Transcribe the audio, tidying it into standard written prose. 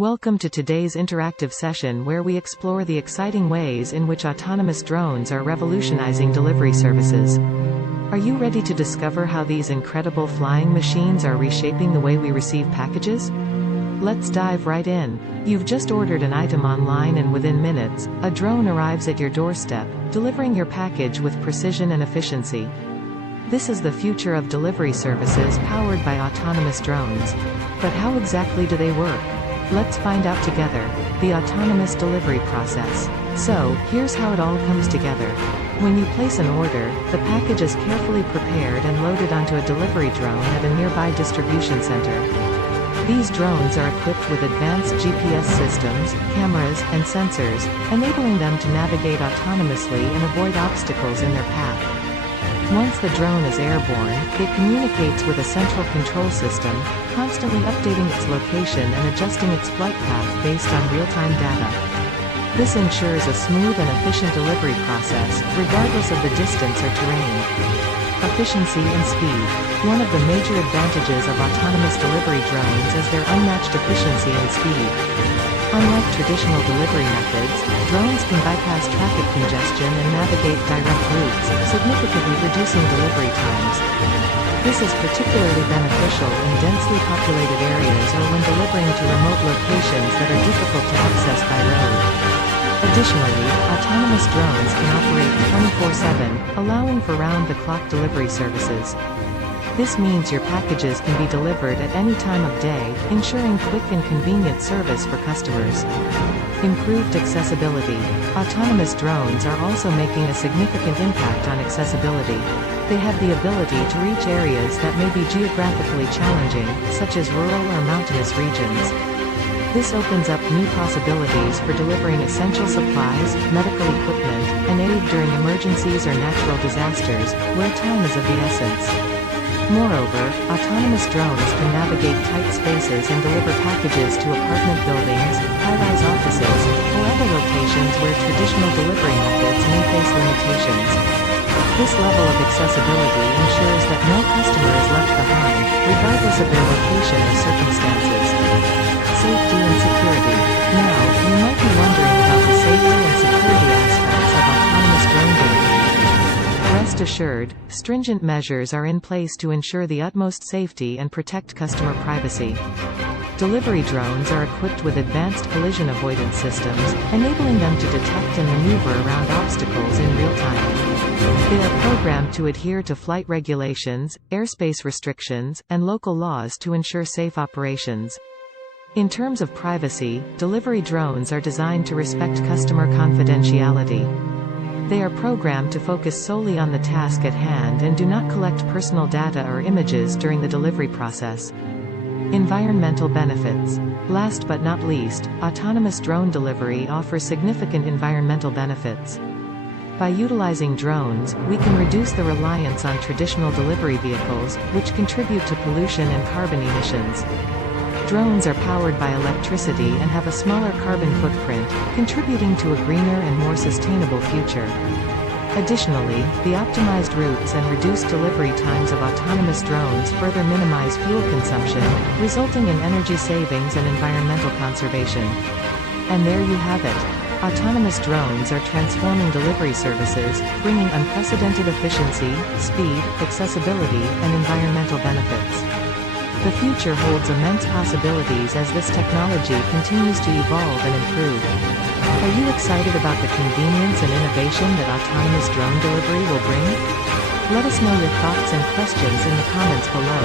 Welcome to today's interactive session where we explore the exciting ways in which autonomous drones are revolutionizing delivery services. Are you ready to discover how these incredible flying machines are reshaping the way we receive packages? Let's dive right in. You've just ordered an item online and within minutes, a drone arrives at your doorstep, delivering your package with precision and efficiency. This is the future of delivery services powered by autonomous drones. But how exactly do they work? Let's find out together. The autonomous delivery process. So, here's how it all comes together. When you place an order, the package is carefully prepared and loaded onto a delivery drone at a nearby distribution center. These drones are equipped with advanced GPS systems, cameras, and sensors, enabling them to navigate autonomously and avoid obstacles in their path. Once the drone is airborne, it communicates with a central control system, constantly updating its location and adjusting its flight path based on real-time data. This ensures a smooth and efficient delivery process, regardless of the distance or terrain. Efficiency and speed. One of the major advantages of autonomous delivery drones is their unmatched efficiency and speed. Unlike traditional delivery methods, drones can bypass traffic congestion and navigate direct routes, significantly reducing delivery times. This is particularly beneficial in densely populated areas or when delivering to remote locations that are difficult to access by road. Additionally, autonomous drones can operate 24/7, allowing for round-the-clock delivery services. This means your packages can be delivered at any time of day, ensuring quick and convenient service for customers. Improved accessibility. Autonomous drones are also making a significant impact on accessibility. They have the ability to reach areas that may be geographically challenging, such as rural or mountainous regions. This opens up new possibilities for delivering essential supplies, medical equipment, and aid during emergencies or natural disasters, where time is of the essence. Moreover, autonomous drones can navigate tight spaces and deliver packages to apartment buildings, high-rise offices, or other locations where traditional delivery methods may face limitations. This level of accessibility ensures that no customer is left behind, regardless of their location or circumstances. Safety and security. Now, you might be wondering about the safety and security aspects of autonomous drone delivery. Rest assured, stringent measures are in place to ensure the utmost safety and protect customer privacy. Delivery drones are equipped with advanced collision avoidance systems, enabling them to detect and maneuver around obstacles in real time. They are programmed to adhere to flight regulations, airspace restrictions, and local laws to ensure safe operations. In terms of privacy, delivery drones are designed to respect customer confidentiality. They are programmed to focus solely on the task at hand and do not collect personal data or images during the delivery process. Environmental benefits. Last but not least, autonomous drone delivery offers significant environmental benefits. By utilizing drones, we can reduce the reliance on traditional delivery vehicles, which contribute to pollution and carbon emissions. Drones are powered by electricity and have a smaller carbon footprint, contributing to a greener and more sustainable future. Additionally, the optimized routes and reduced delivery times of autonomous drones further minimize fuel consumption, resulting in energy savings and environmental conservation. And there you have it. Autonomous drones are transforming delivery services, bringing unprecedented efficiency, speed, accessibility, and environmental benefits. The future holds immense possibilities as this technology continues to evolve and improve. Are you excited about the convenience and innovation that autonomous drone delivery will bring? Let us know your thoughts and questions in the comments below.